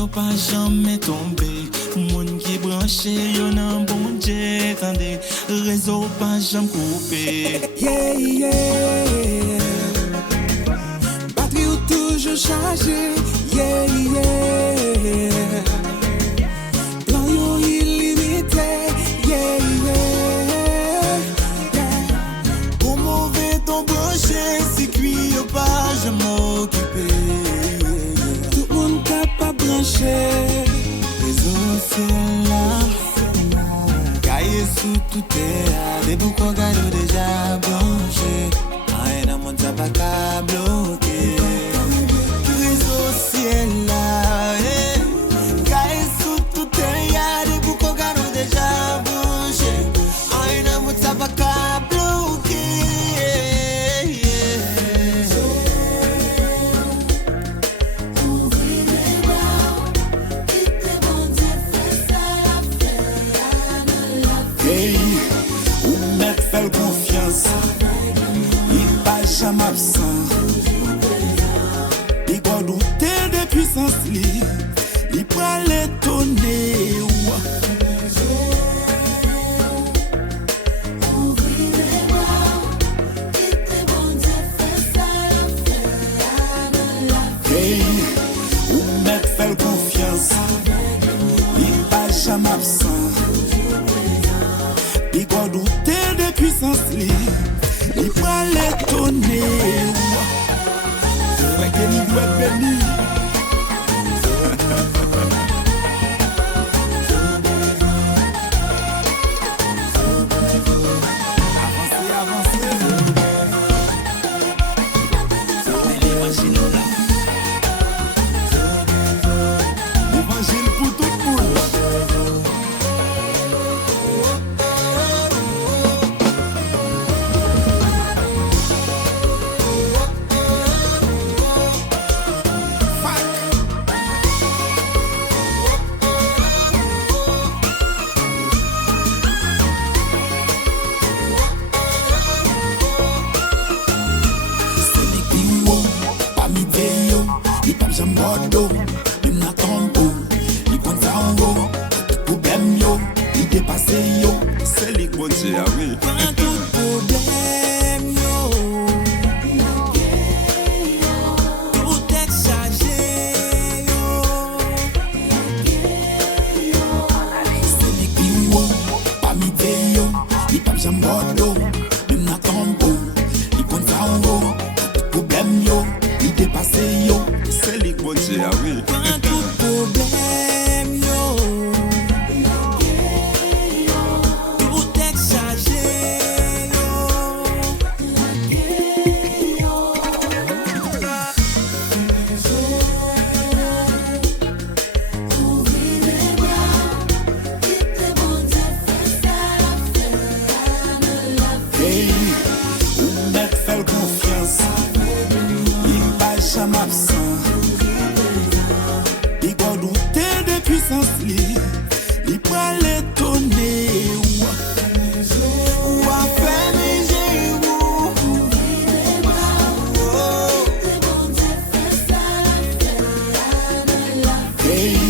yo pas jamais tombé. Moun qui branché yo nan bon Dieu tendez. Réseau pas jamais coupé. Yeah, yeah. Batterie ou toujours chargé. Yeah, yeah. Plan yo illimité. Yeah, yeah. Pour mauvais ton branché, circuit yo pas jamais occupé. Tout le monde capable brancher. Réseau c'est là. Cahier sous tout terre. Des boucles qu'on gagne déjà branché. Rien dans mon tabac à bloquer. Réseau c'est là. Cahier sous tout terre. Des boucles qu'on gagne déjà branché. Rien dans mon tabac à bloquer. Fais confiance, il pas jamais absent. Il va douter de puissance, il prend l'étonner. Hey, ou mettre fais confiance, il pas jamais absent. Il va douter de puissance, il prend l'étonner. C'est vrai qu'il doit être béni. L'évangile pour tout le monde. C'est les bon Dieu, ah oui. Pas tout problème, yo. Tout est chargé, yo. C'est les qui ou pas mi veille, il pas jamais bordeaux, même na tombeau, il compte ça en haut, problème yo, il dépasse yo. C'est les bon Dieu, ah oui. Pas tout problème, yo. Tout est chargé, yo. Hey, ou mettre fais confiance, il pas jamais absent. Il va douter de puissance, il prend l'étonner. Ou a fait mes géants. Hey,